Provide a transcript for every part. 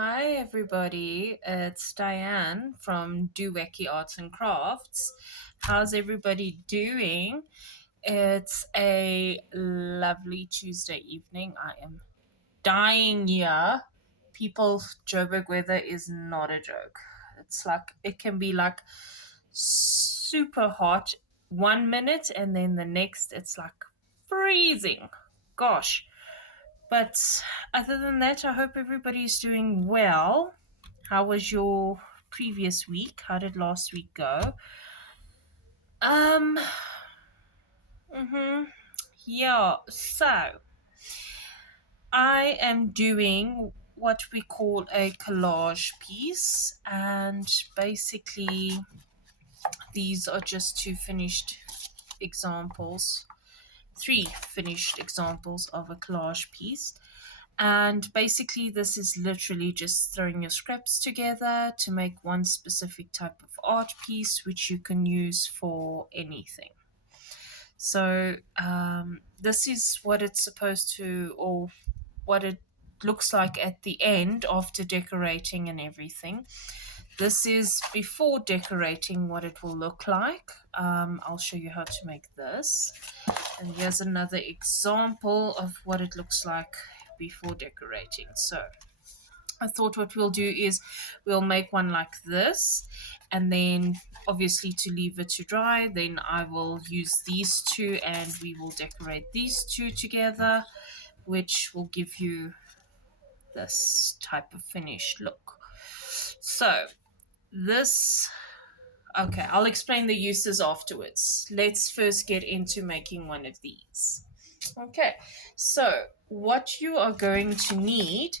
Hi everybody, it's Diane from Do Wacky Arts and Crafts. How's everybody doing? It's a lovely Tuesday evening. I am dying here. People, Joburg weather is not a joke. It's like, it can be like super hot 1 minute and then the next it's like freezing. Gosh. But other than that, I hope everybody's doing well. How was your previous week? How did last week go? Um, yeah, so I am doing what we call a collage piece, and basically, these are just three finished examples of a collage piece. And basically, this is literally just throwing your scraps together to make one specific type of art piece, which you can use for anything. So, this is what it's supposed to, or what it looks like at the end after decorating and everything. This is before decorating what it will look like. I'll show you how to make this. And here's another example of what it looks like before decorating. So I thought what we'll do is we'll make one like this, and then obviously to leave it to dry, then I will use these two and we will decorate these two together, which will give you this type of finished look. So this, okay, I'll explain the uses afterwards. Let's first get into making one of these. Okay, so what you are going to need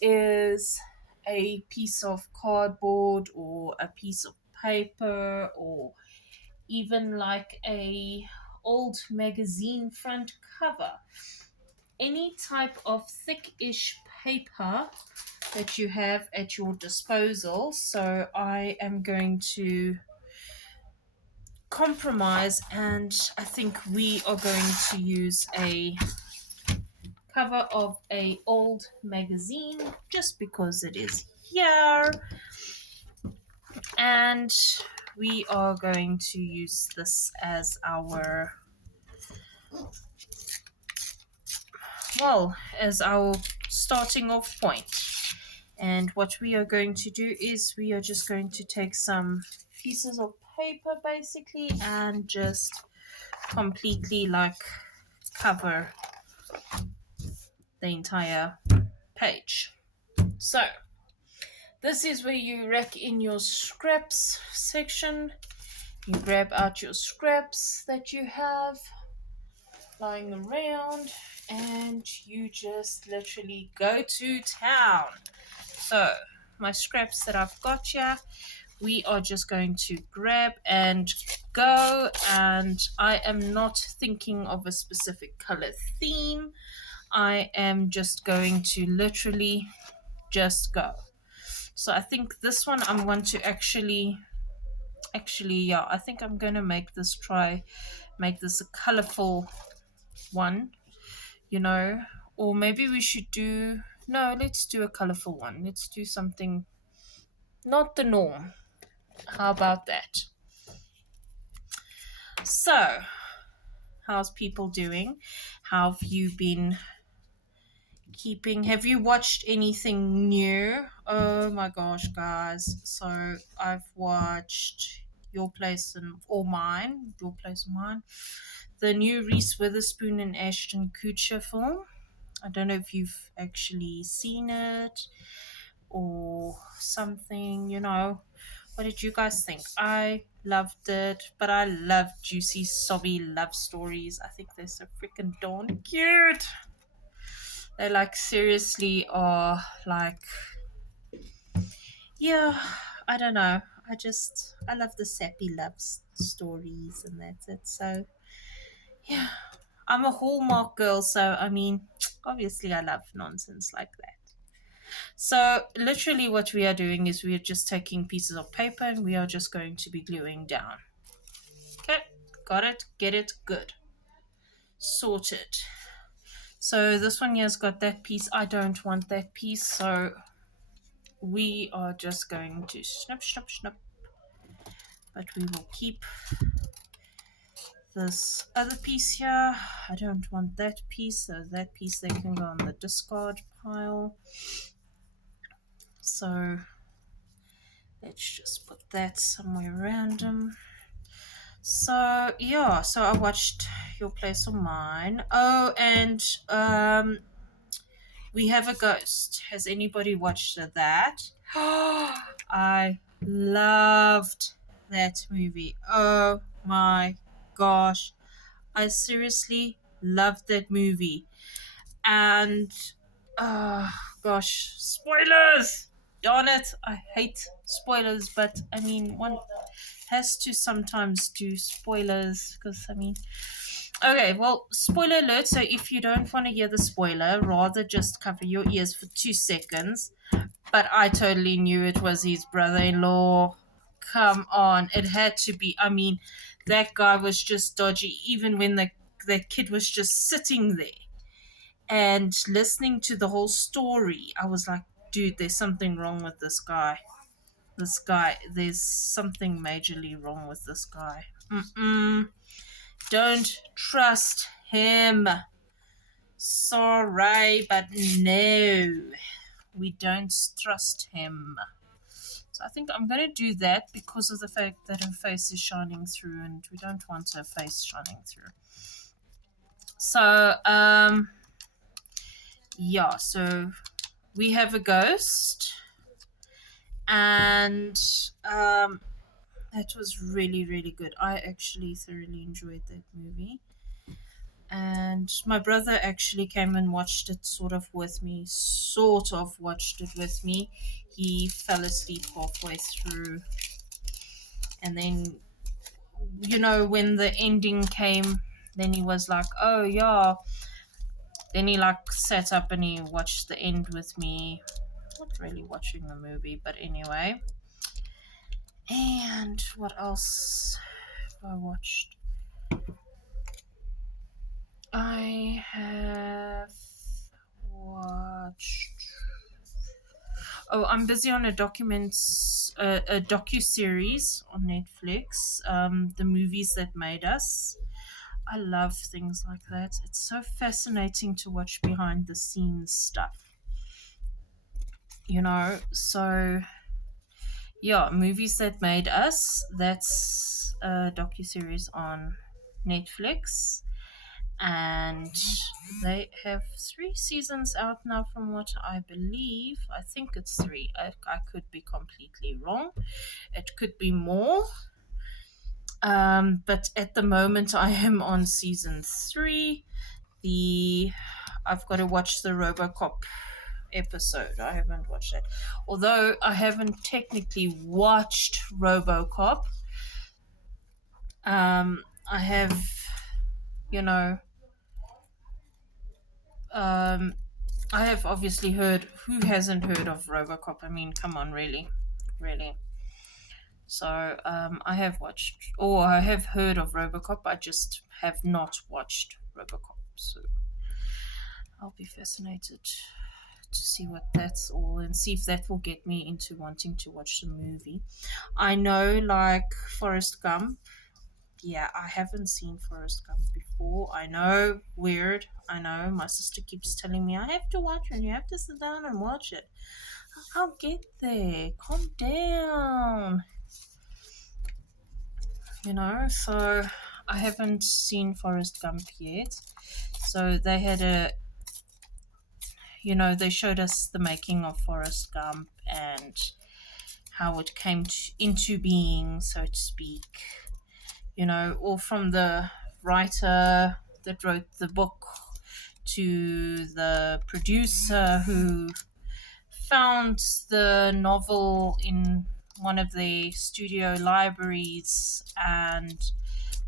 is a piece of cardboard or a piece of paper or even like a old magazine front cover. Any type of thickish paper that you have at your disposal. So I am going to compromise, and I think we are going to use a cover of a old magazine just because it is here, and we are going to use this as our starting off point. And what we are going to do is we are just going to take some pieces of paper basically and just completely like cover the entire page. So this is where you rack in your scraps section. You grab out your scraps that you have lying around and you just literally go to town. So my scraps that I've got here, we are just going to grab and go, and I am not thinking of a specific color theme. I am just going to literally just go. So I think this one I'm going to actually yeah, I think I'm going to make this a colorful one, or maybe we should do, no, let's do a colorful one. Let's do something not the norm. How about that? So, how's people doing? How have you been keeping? Have you watched anything new? Oh my gosh, guys. So, I've watched Your Place or Mine, the new Reese Witherspoon and Ashton Kutcher film. I don't know if you've actually seen it or something, What did you guys think? I loved it, but I love juicy, sobby love stories. I think they're so freaking darn cute. They like seriously are like, yeah, I don't know. I love the sappy love stories, and that's it. So, yeah, I'm a Hallmark girl, so I mean, obviously I love nonsense like that. So, literally, what we are doing is we are just taking pieces of paper and we are just going to be gluing down. Okay, got it, get it, good. Sorted. So, this one here's got that piece. I don't want that piece, so we are just going to snip, snip, snip. But we will keep this other piece here. I don't want that piece, so that piece they can go on the discard pile. So let's just put that somewhere random. So yeah, so I watched Your Place or Mine. Oh, and We Have a Ghost. Has anybody watched that? I loved that movie. Oh my gosh. I seriously loved that movie. And gosh, spoilers! Darn it, I hate spoilers, but I mean, one has to sometimes do spoilers because I mean, okay, well, spoiler alert. So if you don't want to hear the spoiler, rather just cover your ears for 2 seconds. But I totally knew it was his brother-in-law. Come on, it had to be. I mean, that guy was just dodgy. Even when that kid was just sitting there and listening to the whole story, I was like, dude, there's something wrong with this guy. This guy, there's something majorly wrong with this guy. Don't trust him. Sorry, but no, we don't trust him. So I think I'm going to do that because of the fact that her face is shining through and we don't want her face shining through. So, yeah, so We Have a Ghost. And that was really, really good. I actually thoroughly enjoyed that movie. And my brother actually came and watched it sort of with me. He fell asleep halfway through. And then, when the ending came, then he was like, oh, yeah. Then he, sat up and he watched the end with me. Not really watching the movie, but anyway. And what else have I watched? I have watched. Oh, I'm busy on a docu-series on Netflix. The Movies That Made Us. I love things like that. It's so fascinating to watch behind the scenes stuff. So yeah, Movies That Made Us. That's a docu-series on Netflix. And they have 3 seasons out now from what I believe. I think it's 3. I could be completely wrong. It could be more. But at the moment I am on season 3. I've got to watch the RoboCop episode. I haven't watched it. Although I haven't technically watched RoboCop. I have, I have obviously heard. Who hasn't heard of RoboCop? I mean, come on, really, really. So I have watched, or I have heard of RoboCop. I just have not watched RoboCop. So I'll be fascinated to see what that's all and see if that will get me into wanting to watch the movie. I know, like Forrest Gump. Yeah, I haven't seen Forrest Gump before. I know, weird. I know. My sister keeps telling me I have to watch it. You have to sit down and watch it. I'll get there. Calm down. So I haven't seen Forrest Gump yet. So they had they showed us the making of Forrest Gump and how it came into being, so to speak. All from the writer that wrote the book to the producer who found the novel in one of the studio libraries and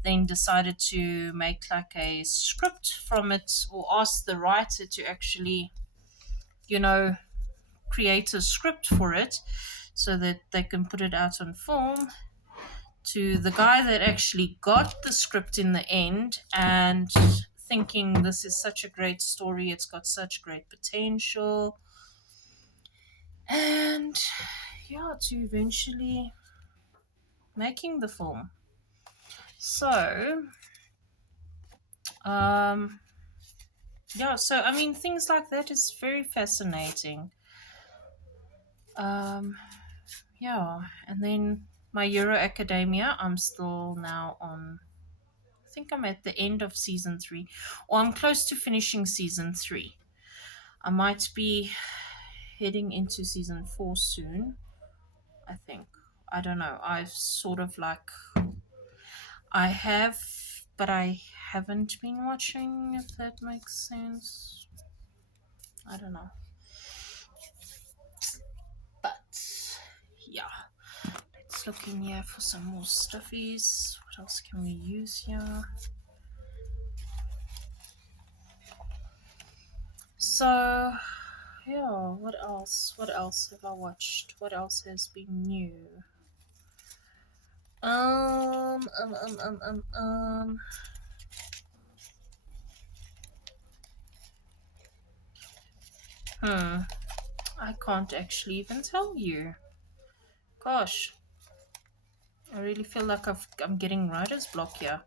then decided to make like a script from it, or ask the writer to actually, create a script for it so that they can put it out on film, to the guy that actually got the script in the end and thinking this is such a great story, it's got such great potential. and yeah, to eventually making the film. So um yeah, so I mean things like that is very fascinating. um yeah, and then my Euro Academia, I'm still now on, I think I'm at the end of season 3, or I'm close to finishing season 3. I might be heading into season 4 soon, I think. I don't know. I've sort of like, I have, but I haven't been watching, if that makes sense. I don't know. But yeah, let's look in here for some more stuffies. What else can we use here? So yeah, what else? What else have I watched? What else has been new? Um, um, um, um, um, um. Hmm. I can't actually even tell you. Gosh, I really feel like I'm getting writer's block here.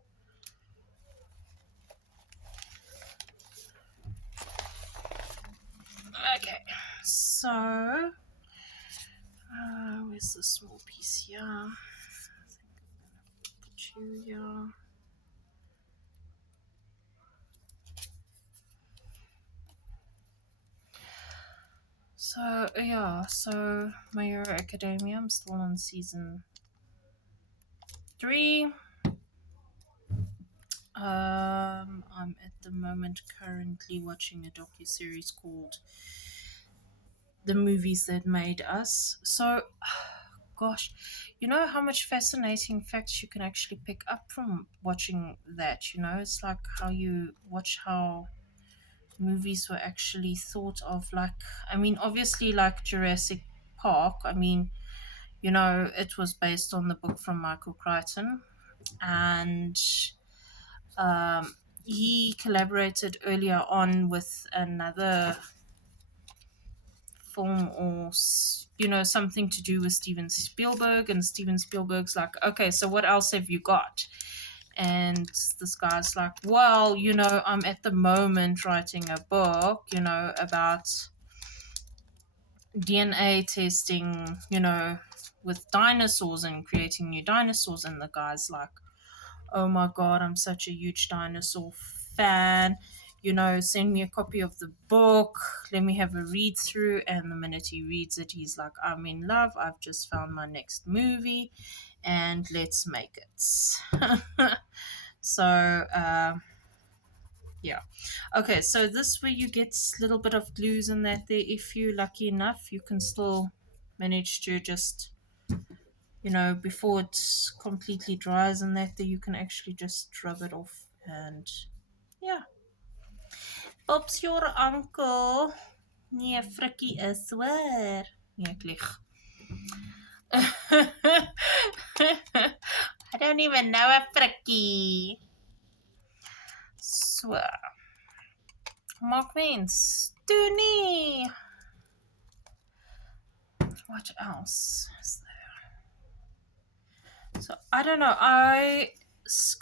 Okay, so where's the small piece here? I think I'm gonna put you here. So yeah, so My Hero Academia, I'm still on season 3. I'm at the moment currently watching a docu-series called The Movies That Made Us. So, gosh, you know how much fascinating facts you can actually pick up from watching that, you know? It's like how you watch how movies were actually thought of. Like, I mean, obviously, like Jurassic Park, I mean, you know, it was based on the book from Michael Crichton, and um, he collaborated earlier on with another film, or you know, something to do with Steven Spielberg, and Steven Spielberg's like, okay, so what else have you got? And this guy's like, well, you know, I'm at the moment writing a book, you know, about DNA testing, you know, with dinosaurs and creating new dinosaurs. And the guy's like, oh my god, I'm such a huge dinosaur fan. You know, send me a copy of the book. Let me have a read through. And the minute he reads it, he's like, I'm in love. I've just found my next movie and let's make it. So, yeah. Okay, so this way you get a little bit of glues in that there. If you're lucky enough, you can still manage to just, you know, before it completely dries and that there, you can actually just rub it off. And yeah. Bob's your uncle. Nee, frikkie is waar. Nee, ek lieg. I don't even know a frikkie. So, maak mens. Doen nie. What else is there? So I don't know.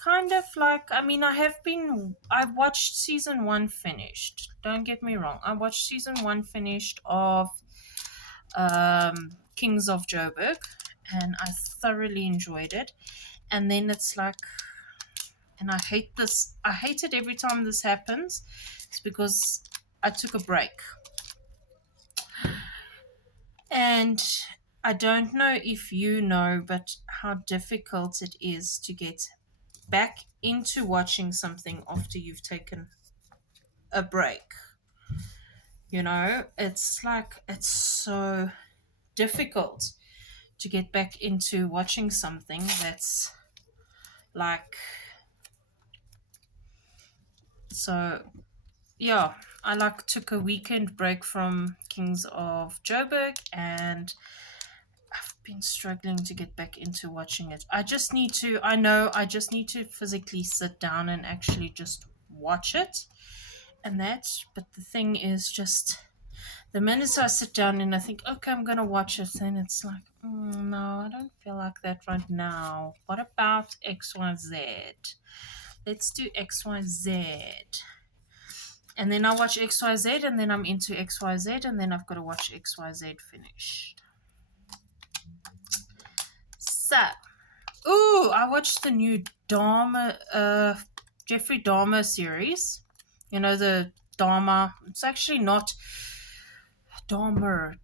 Kind of like, I mean, I've watched season 1 finished. Don't get me wrong. I watched season 1 finished of Kings of Joburg, and I thoroughly enjoyed it. And then it's like, and I hate this. I hate it every time this happens. It's because I took a break. And I don't know if you know, but how difficult it is to get back into watching something after you've taken a break. You know, it's like, it's so difficult to get back into watching something that's like, so yeah, I like took a weekend break from Kings of Joburg, and I've been struggling to get back into watching it. I just need to, I know, I just need to physically sit down and actually just watch it and that. But the thing is just the minute I sit down and I think, okay, I'm going to watch it, then it's like, no, I don't feel like that right now. What about XYZ? Let's do XYZ. And then I watch XYZ, and then I'm into XYZ, and then I've got to watch XYZ finished. So, ooh, I watched the new Jeffrey Dahmer series. You know, the Dahmer. It's actually not Jeff Dahmer.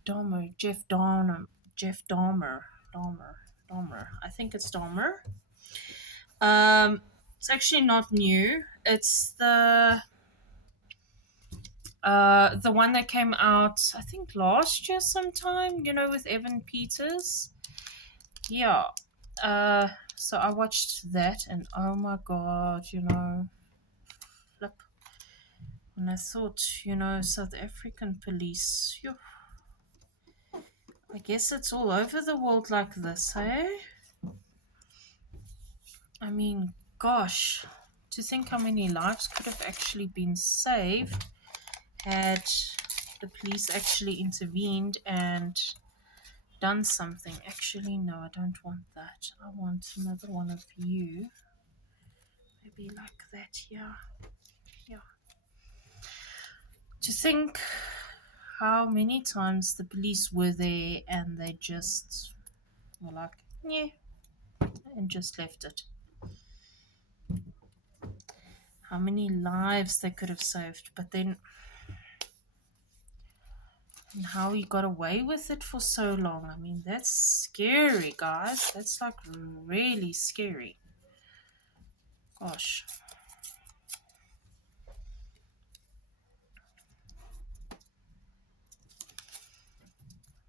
I think it's Dahmer. It's actually not new. It's the one that came out, I think, last year sometime, you know, with Evan Peters. Yeah. So I watched that, and oh my god, you know, flip. And I thought, you know, South African police, phew, I guess it's all over the world like this, eh? I mean, gosh, to think how many lives could have actually been saved had the police actually intervened and done something. Actually, no, I don't want that. I want another one of you. Maybe like that, yeah. Yeah. To think how many times the police were there and they just were like, yeah, and just left it. How many lives they could have saved, but then and how he got away with it for so long. I mean, that's scary, guys. That's like really scary. Gosh.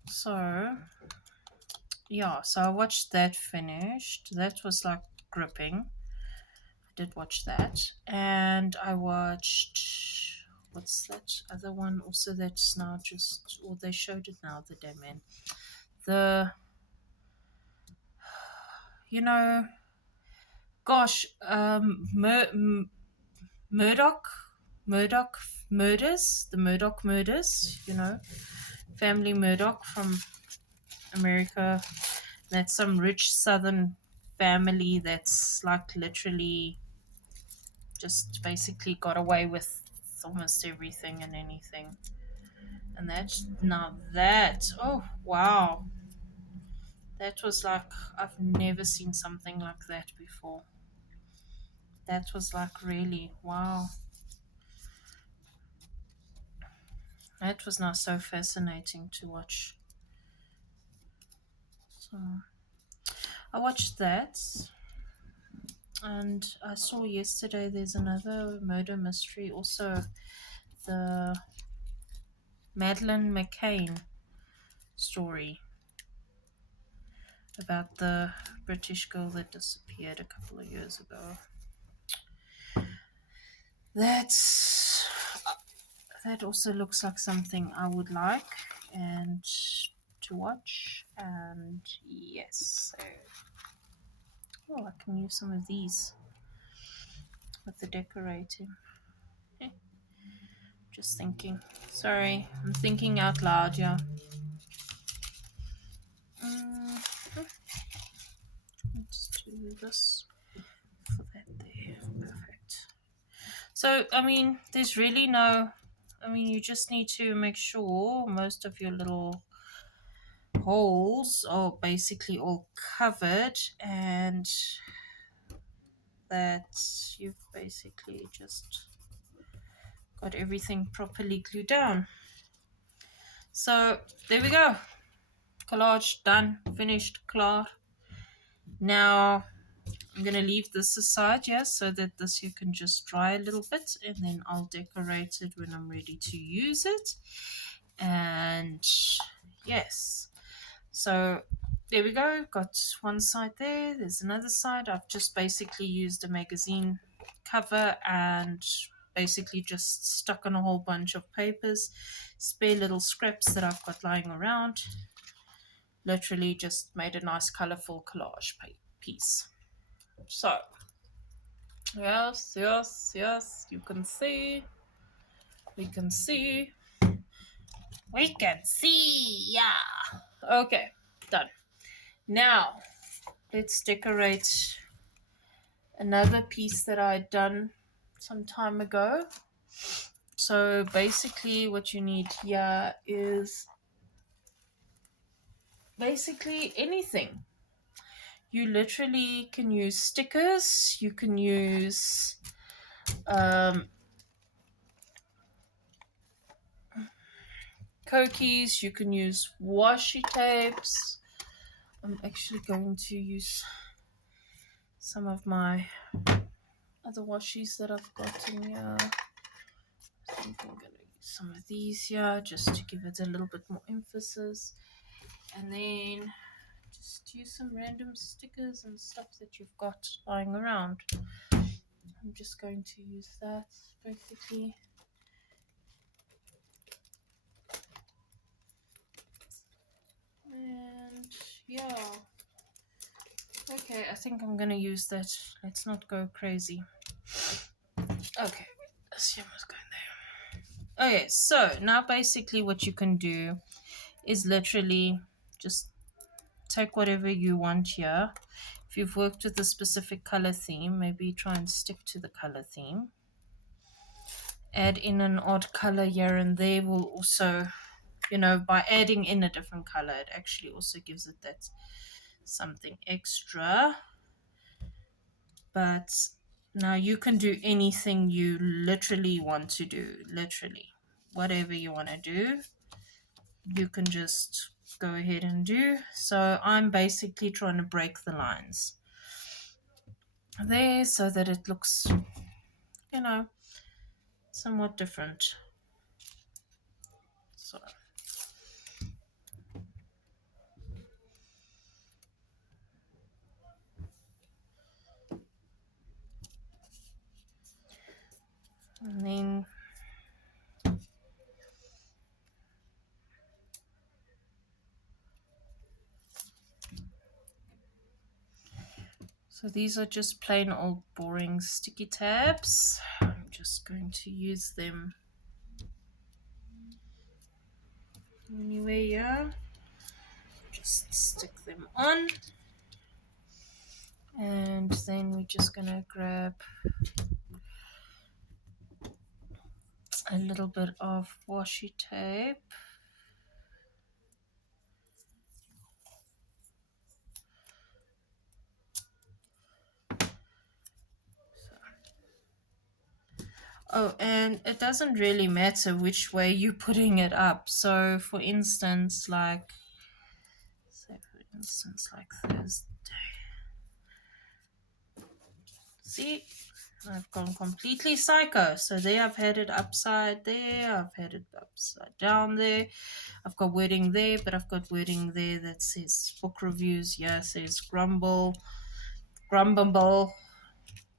So, yeah, so I watched that finished. That was like gripping. I did watch that. And I watched, what's that other one? Also, that's now just, or they showed it now, the day man. The, you know, gosh, Murdoch murders, the Murdoch murders, you know, family Murdoch from America. That's some rich southern family that's like literally just basically got away with almost everything and anything. And that's now that, oh wow. That was like, I've never seen something like that before. That was like really, wow. That was now so fascinating to watch. So I watched that, and I saw yesterday there's another murder mystery, also the Madeleine McCann story about the British girl that disappeared a couple of years ago. That also looks like something I would like and to watch. And yes, so oh, I can use some of these with the decorating. Just thinking. Sorry, I'm thinking out loud, yeah. Let's do this for that there. Perfect. So, I mean, there's really no... I mean, you just need to make sure most of your little holes are basically all covered and that you've basically just got everything properly glued down. So, there we go. Collage done, finished, klar. Now I'm gonna leave this aside, yeah, so that this here can just dry a little bit, and then I'll decorate it when I'm ready to use it. And yes, so there we go. Got one side there. There's another side. I've just basically used a magazine cover and basically just stuck on a whole bunch of papers, spare little scraps that I've got lying around. Literally just made a nice colorful collage piece. So yes, you can see, we can see We can see. Yeah. Okay, done. Now, let's decorate another piece that I had done some time ago. So basically what you need here is basically anything. You literally can use stickers, you can use cookies, you can use washi tapes. I'm actually going to use some of my other washies that I've got in here. I think I'm going to use some of these here just to give it a little bit more emphasis. And then just use some random stickers and stuff that you've got lying around. I'm just going to use that basically. And yeah. Okay, I think I'm gonna use that. Let's not go crazy. Okay, let's see what's going there. Okay, so now basically what you can do is literally just take whatever you want here. If you've worked with a specific color theme, maybe try and stick to the color theme. Add in an odd color here and there will also, you know, by adding in a different color, it actually also gives it that something extra. But now you can do anything you literally want to do. Literally, whatever you want to do, you can just go ahead and do. So I'm basically trying to break the lines there so that it looks, you know, somewhat different. So and then so these are just plain old boring sticky tabs. I'm just going to use them anyway, yeah. Just stick them on. And then we're just gonna grab a little bit of washi tape. Oh, and it doesn't really matter which way you're putting it up. So for instance, like Thursday. See, I've gone completely psycho. So there I've had it upside there, I've had it upside down there. I've got wording there, but I've got wording there that says book reviews. Yeah, says grumble,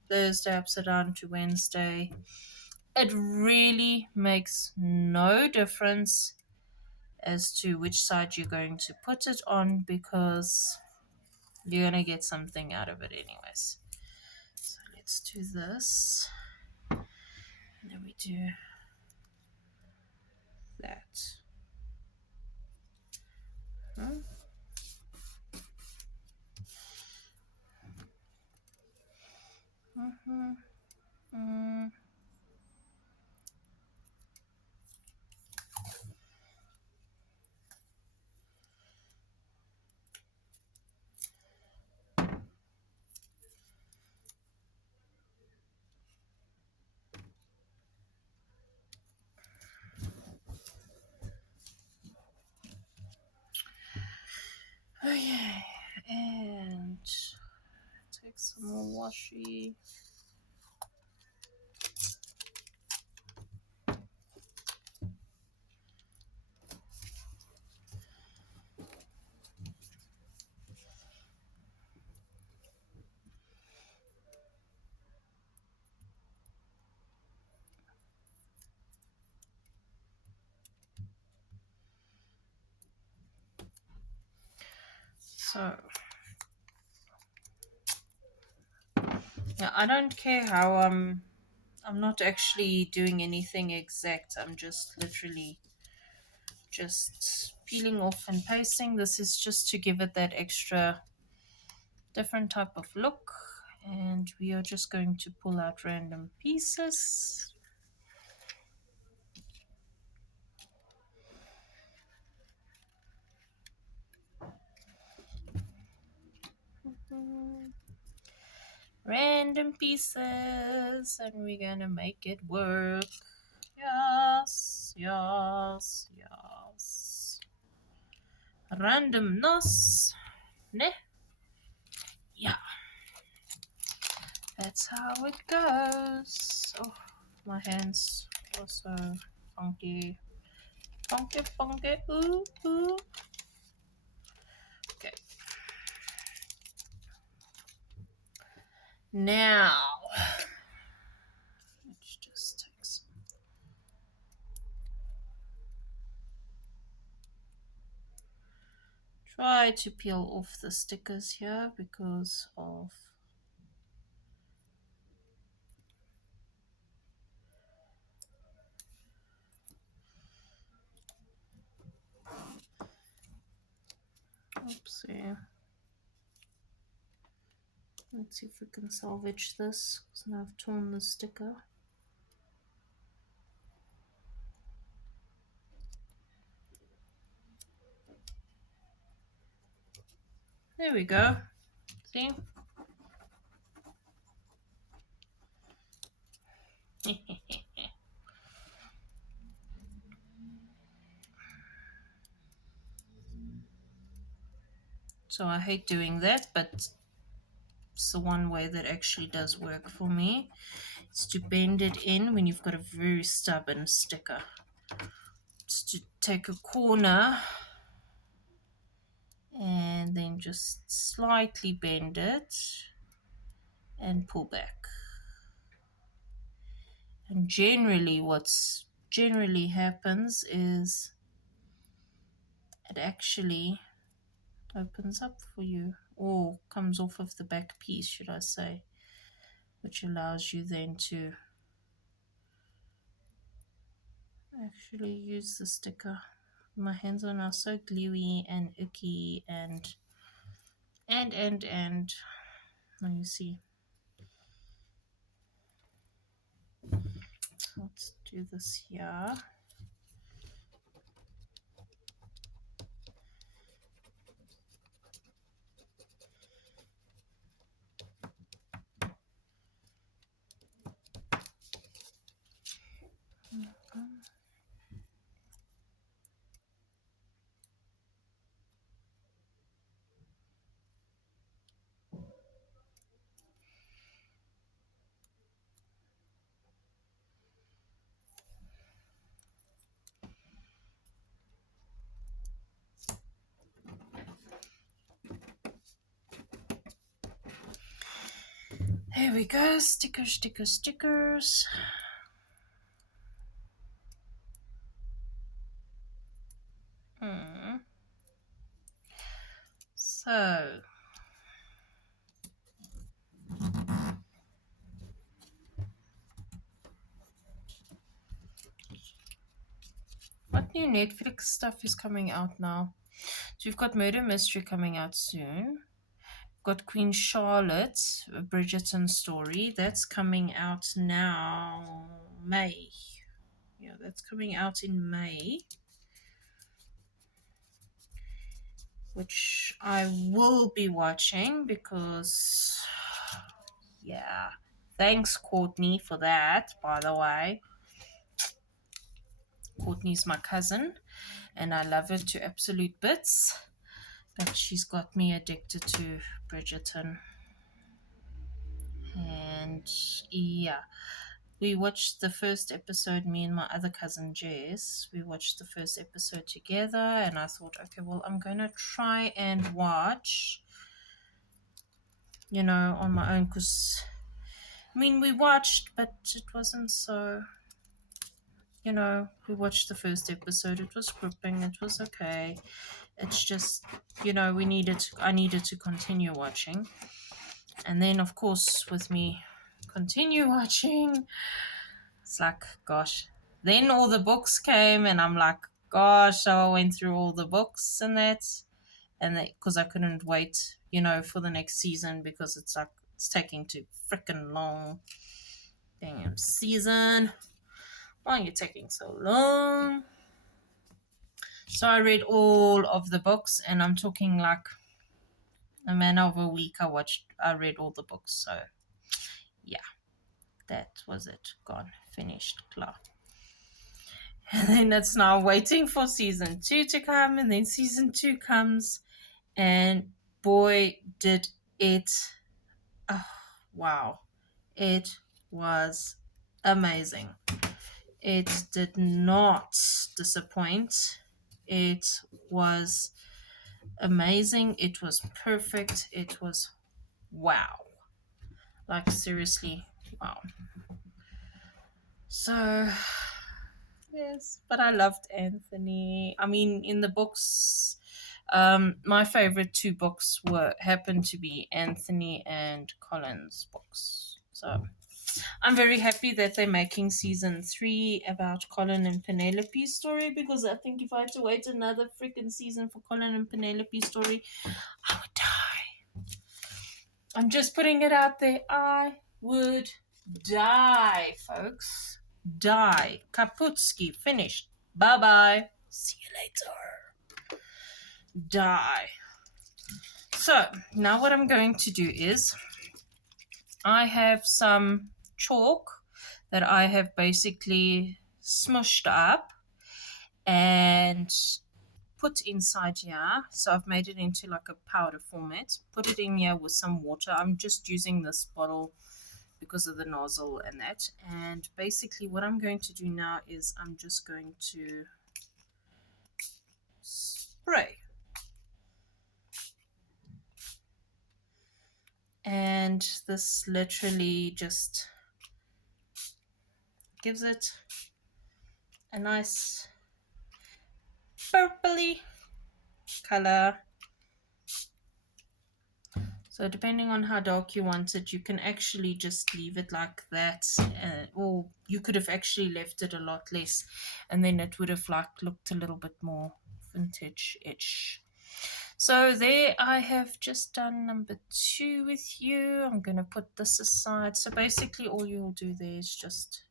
Thursday upside down to Wednesday. It really makes no difference as to which side you're going to put it on because you're going to get something out of it anyways. So let's do this. And then we do that. Okay, and take some more washi. So yeah, I don't care how I'm not actually doing anything exact. I'm just literally just peeling off and pasting. This is just to give it that extra different type of look. And we are just going to pull out random pieces. Random pieces, and we're gonna make it work. Yes, yes, yes. Randomness, ne? Yeah, that's how it goes. Oh, my hands are so funky. Funky, funky, ooh, ooh. Okay. Now, let's just take some. Try to peel off the stickers here because of oopsie. Let's see if we can salvage this because now I've torn the sticker. There we go. See? So I hate doing that, but it's the one way that actually does work for me. It's to bend it in when you've got a very stubborn sticker. It's to take a corner and then just slightly bend it and pull back. And generally what's generally happens is it actually opens up for you, or comes off of the back piece, should I say, which allows you then to actually use the sticker. My hands are now so gluey and icky and now you see. Let's do this here. There we go, stickers, stickers, stickers. So, what new Netflix stuff is coming out now? So we've got Murder Mystery coming out soon. We've got Queen Charlotte, a Bridgerton story. That's coming out now, May. Yeah, that's coming out in May. Which I will be watching because, yeah, thanks Courtney for that, by the way. Courtney's my cousin and I love her to absolute bits, but she's got me addicted to Bridgerton. And yeah, we watched the first episode, me and my other cousin Jess. We watched the first episode together and I thought, okay, well, I'm going to try and watch, you know, on my own because, I mean, we watched, but it wasn't so, you know, we watched the first episode. It was gripping. It was okay. It's just, you know, I needed to continue watching. And then, of course, with me continue watching, it's like, gosh. Then all the books came and I'm like, gosh, so I went through all the books and that, and because I couldn't wait, for the next season because it's like it's taking too freaking long. Damn season. Why are you taking so long? So I read all of the books, and I'm talking like a man of a week. I read all the books. So yeah, that was it. Gone, finished, klar. And then it's now waiting for season 2 to come, and then season 2 comes, and boy, did it. Oh, wow. It was amazing. It did not disappoint. It was amazing. It was perfect. It was wow. Like, seriously, wow. So, yes, but I loved Anthony. I mean, in the books, my favorite 2 books happened to be Anthony and Colin's books. So I'm very happy that they're making season 3 about Colin and Penelope's story, because I think if I had to wait another freaking season for Colin and Penelope's story, I would die. I'm just putting it out there. I would die, folks. Die. Kaputski. Finished. Bye-bye. See you later. Die. So, now what I'm going to do is I have some chalk that I have basically smushed up and put inside here. So I've made it into like a powder format. Put it in here with some water. I'm just using this bottle because of the nozzle and that. And basically what I'm going to do now is I'm just going to spray. And this literally just gives it a nice purpley color. So depending on how dark you want it, you can actually just leave it like that, or you could have actually left it a lot less, and then it would have like looked a little bit more vintage-ish. So there I have just done number 2 with you. I'm going to put this aside. So basically all you'll do there is just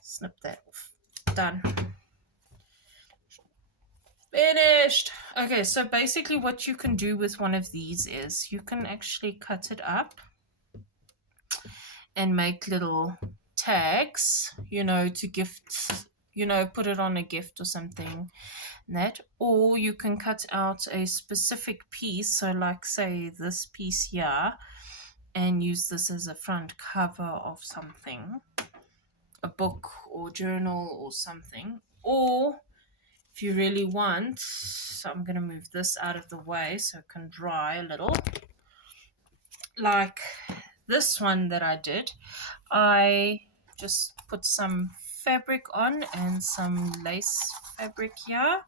snip that off. Done. Finished. Okay, so basically what you can do with one of these is you can actually cut it up and make little tags, to gift, put it on a gift or something, that. Or you can cut out a specific piece, so like say this piece here, and use this as a front cover of something, a book or journal or something. Or if you really want, so I'm going to move this out of the way so it can dry a little. Like this one that I did, I just put some fabric on and some lace fabric here.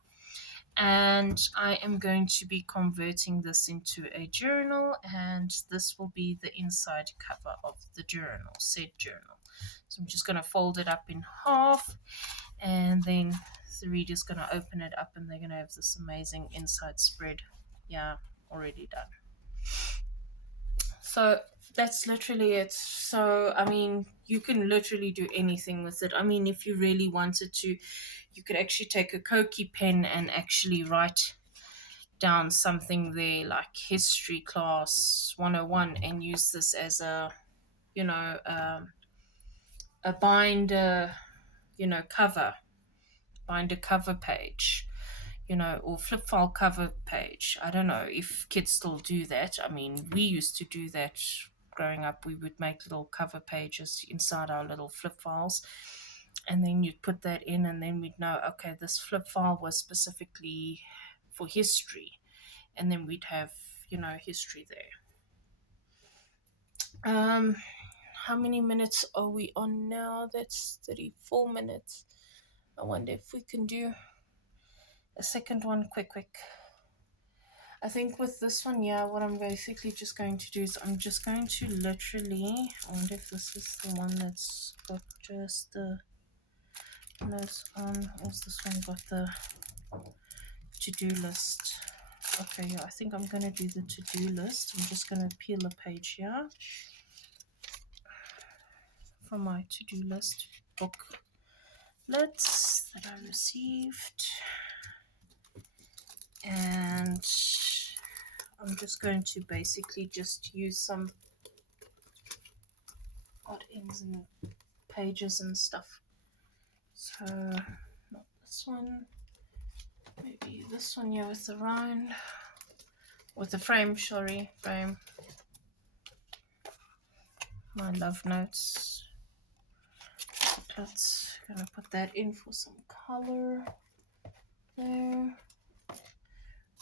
And I am going to be converting this into a journal, and this will be the inside cover of the journal, said journal. So I'm just going to fold it up in half, and then the reader's going to open it up and they're going to have this amazing inside spread. Yeah, already done. So that's literally it. So, I mean, you can literally do anything with it. I mean, if you really wanted to, you could actually take a Koki pen and actually write down something there like History Class 101 and use this as a, a binder, cover page, or flip file cover page. I don't know if kids still do that. I mean, we used to do that growing up. We would make little cover pages inside our little flip files, and then you'd put that in, and then we'd know, okay, this flip file was specifically for history, and then we'd have, history there. How many minutes are we on now? That's 34 minutes. I wonder if we can do a second one quick. I think with this one, yeah, what I'm basically just going to do is I'm just going to literally, I wonder if this is the one that's got just the Notes on, what's this one got? The to-do list. Okay, yeah, I think I'm going to do the to-do list. I'm just going to peel a page here from my to-do list booklets that I received. And I'm just going to basically just use some odd ends and pages and stuff. So, not this one. Maybe this one here with the round. With the frame, sorry, frame. My love notes. Let's gonna put that in for some color there.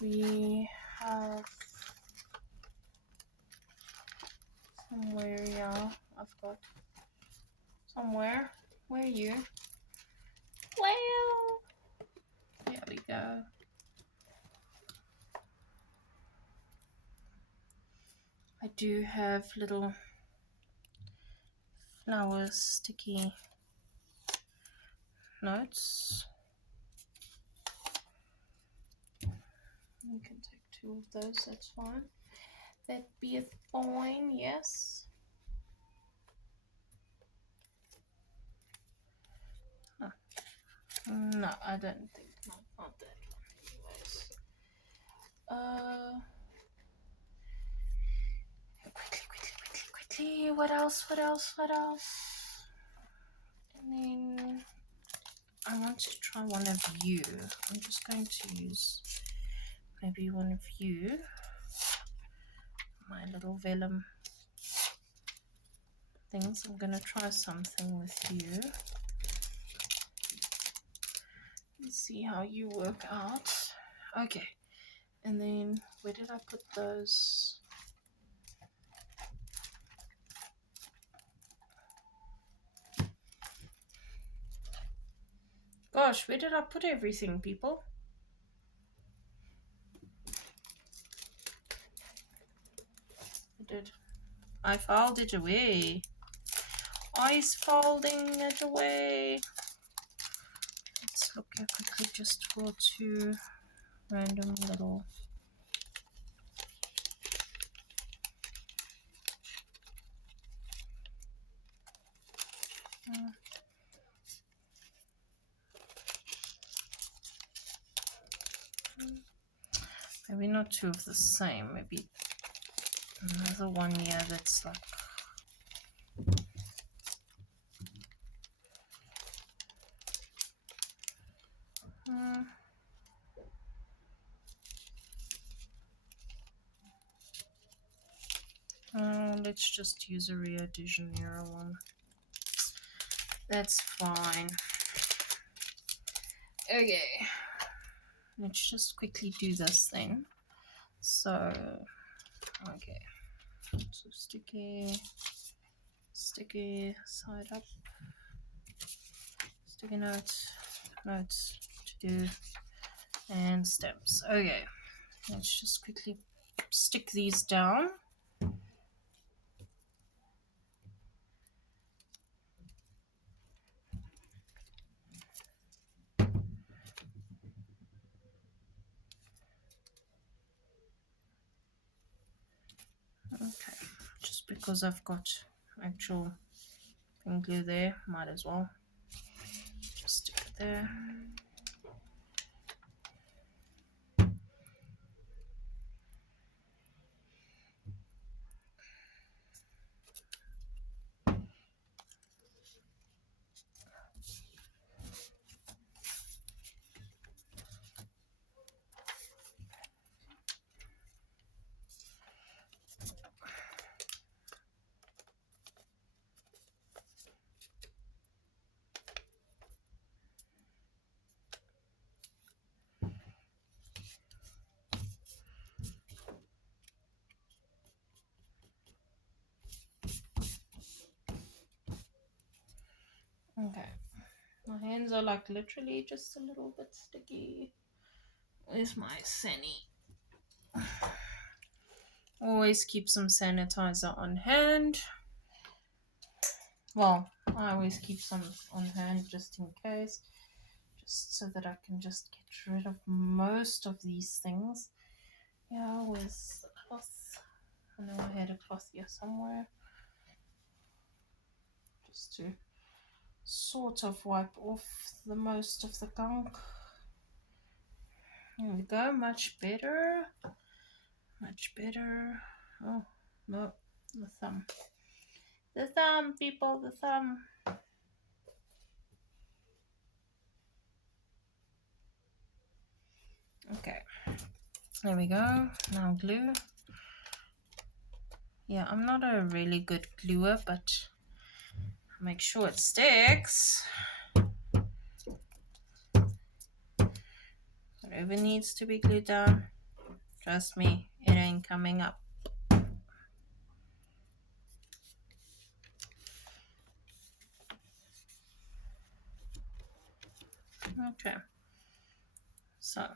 We have somewhere, yeah, I've got somewhere. Where are you? Well, there we go. I do have little flower sticky notes. You can take 2 of those, that's fine. That be a fine, yes. Huh. No, I don't think, not that one. Anyways. Quickly. What else? And then I want to try one of you. I'm just going to use maybe one of you. My little vellum things. I'm going to try something with you. Let's see how you work out. Okay. And then where did I put those? Gosh, where did I put everything, people? I filed it away. I's folding it away. Let's look here quickly just for 2 random little maybe not 2 of the same, maybe another one here that's like let's just use a Rio de Janeiro one. That's fine. Okay, let's just quickly do this then. So, okay, so sticky, side up, sticky notes, to do, and stems. Okay, let's just quickly stick these down. Okay, just because I've got actual pin glue there, might as well just stick it there. Okay, my hands are like literally just a little bit sticky. Where's my Sani? Always keep some sanitizer on hand. Well, I always keep some on hand just in case, just so that I can just get rid of most of these things. Yeah, with the cloth. I know I had a cloth here somewhere. Just to sort of wipe off the most of the gunk. There we go, much better. Much better. Oh, no, the thumb. The thumb, people, the thumb. Okay, there we go. Now glue. Yeah, I'm not a really good gluer, but make sure it sticks. Whatever needs to be glued down, trust me, it ain't coming up. Okay, so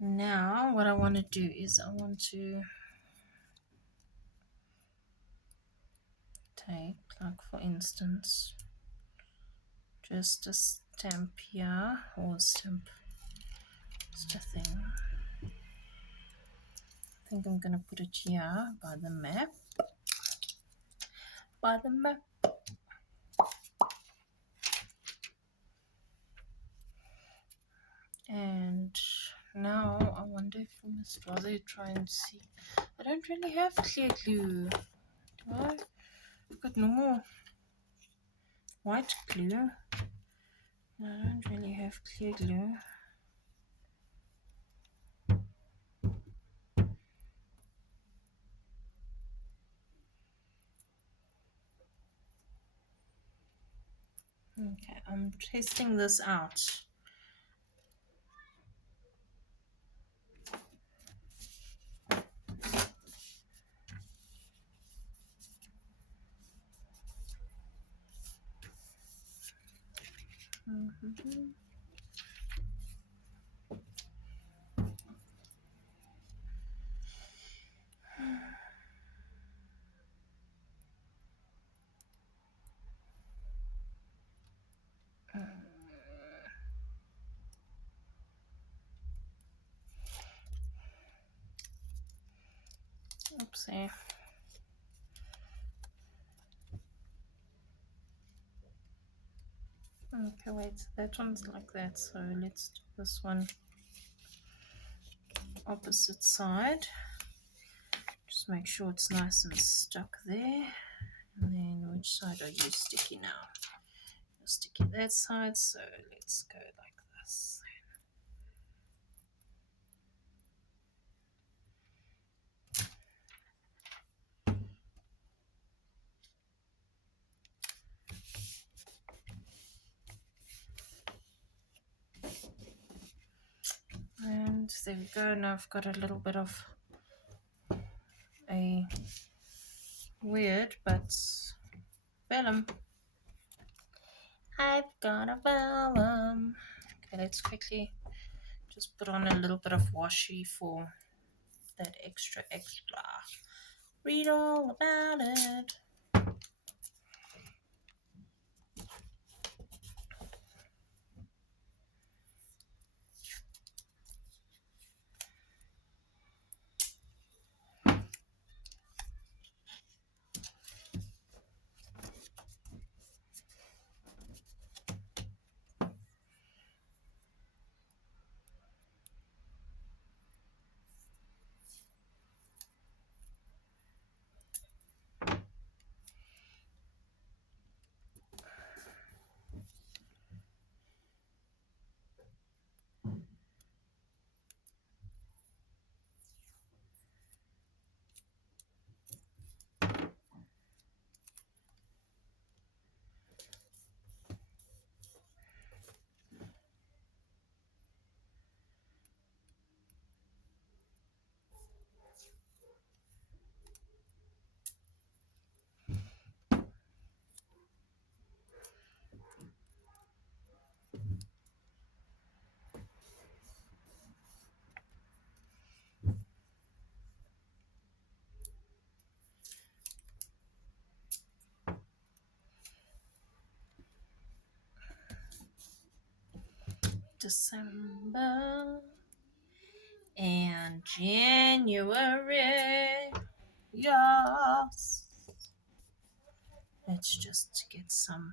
now what I want to do is I want to take, like for instance, just a stamp here, or a stamp, just a thing. I think I'm gonna put it here by the map. By the map. And now I wonder if we must rather try and see. I don't really have clear glue. Do I? I've got normal white glue. No, I don't really have clear glue. Okay, I'm testing this out. Oopsie. Okay, wait, that one's like that, so let's do this one opposite side. Just make sure it's nice and stuck there. And then which side are you sticky now? You're sticky that side, so let's go like this. And there we go. Now I've got a little bit of a weird but vellum. I've got a vellum. Okay, let's quickly just put on a little bit of washi for that extra. Read all about it. December and January. Yes. Let's just get some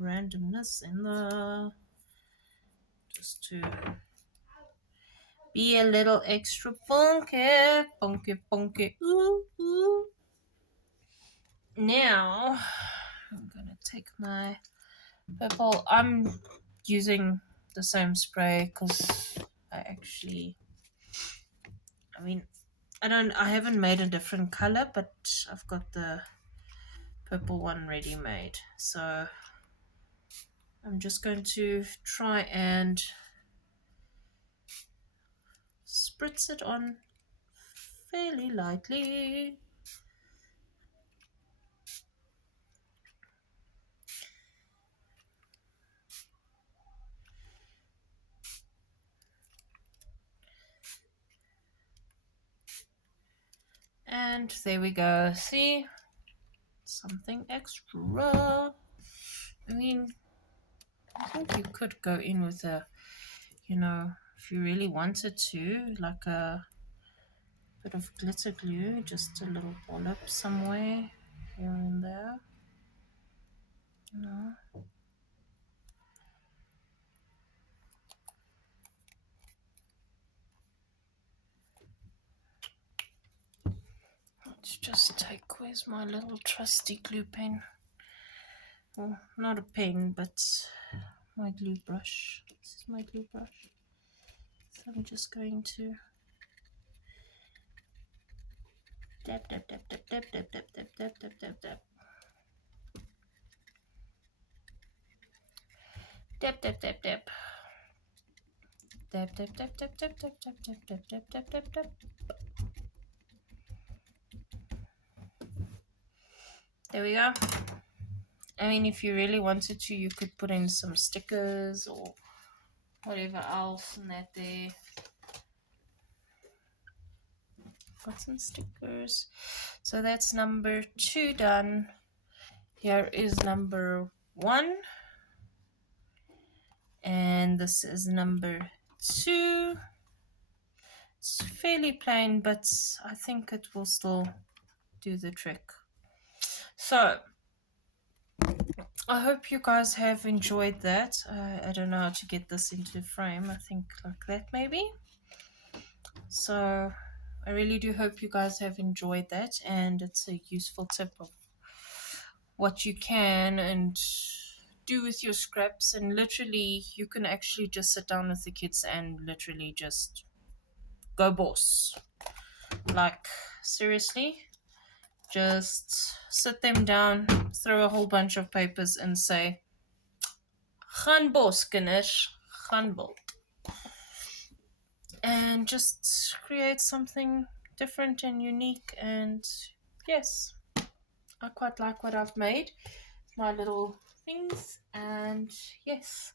randomness in there. Just to be a little extra funky. Funky, funky. Ooh, ooh. Now, I'm going to take my purple. I'm using the same spray because I mean, I haven't made a different color, but I've got the purple one ready made. So I'm just going to try and spritz it on fairly lightly. And there we go. See? Something extra. I mean, I think you could go in with a, if you really wanted to, like a bit of glitter glue, just a little wallop somewhere here and there. Let's just take, where's my little trusty glue pen? Well, not a pen, but my glue brush. This is my glue brush. So I'm just going to dab, dab, dab, dab, dab, dab, dab, dab, dab, dab, dab, dab. Dab, dab, dab, dab. Dab, dab, dab, dab, dab, dab, dab, dab, dab, dab, dab, dab, dab. There we go. I mean, if you really wanted to, you could put in some stickers or whatever else in that there. Got some stickers. So that's number 2 done. Here is number 1. And this is number 2. It's fairly plain, but I think it will still do the trick. So I hope you guys have enjoyed that. I don't know how to get this into frame. I think like that maybe. So I really do hope you guys have enjoyed that, and it's a useful tip of what you can and do with your scraps. And literally you can actually just sit down with the kids and literally just go boss. Like seriously, just sit them down, throw a whole bunch of papers and say gaan bos kinders, gaan bos, and just create something different and unique. And yes, I quite like what I've made, my little things. And yes,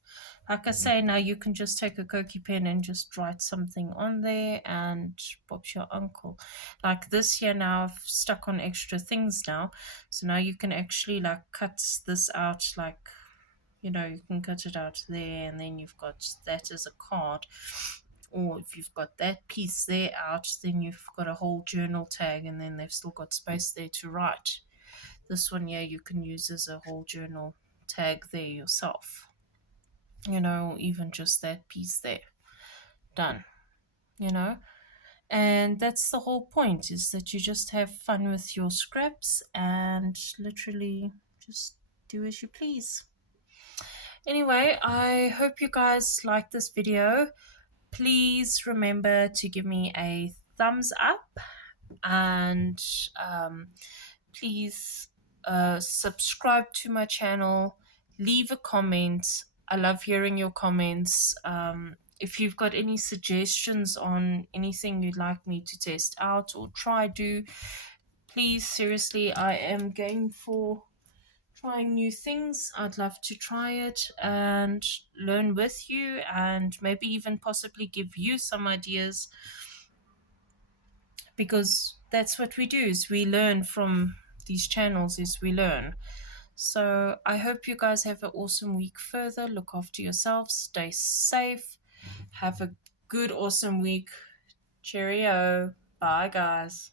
like I say, now you can just take a Koki pen and just write something on there and Bob's your uncle. Like this here now, I've stuck on extra things now, so now you can actually like cut this out, like you can cut it out there, and then you've got that as a card. Or if you've got that piece there out, then you've got a whole journal tag, and then they've still got space there to write. This one, yeah, you can use as a whole journal tag there yourself. Even just that piece there. Done. And that's the whole point, is that you just have fun with your scraps and literally just do as you please. Anyway, I hope you guys like this video. Please remember to give me a thumbs up, and please subscribe to my channel, leave a comment. I love hearing your comments. If you've got any suggestions on anything you'd like me to test out or try do, please, seriously, I am game for trying new things. I'd love to try it and learn with you, and maybe even possibly give you some ideas, because that's what we do, is we learn from these channels, is we learn. So I hope you guys have an awesome week further. Look after yourselves, stay safe, Have a good, awesome week. Cheerio. Bye, guys.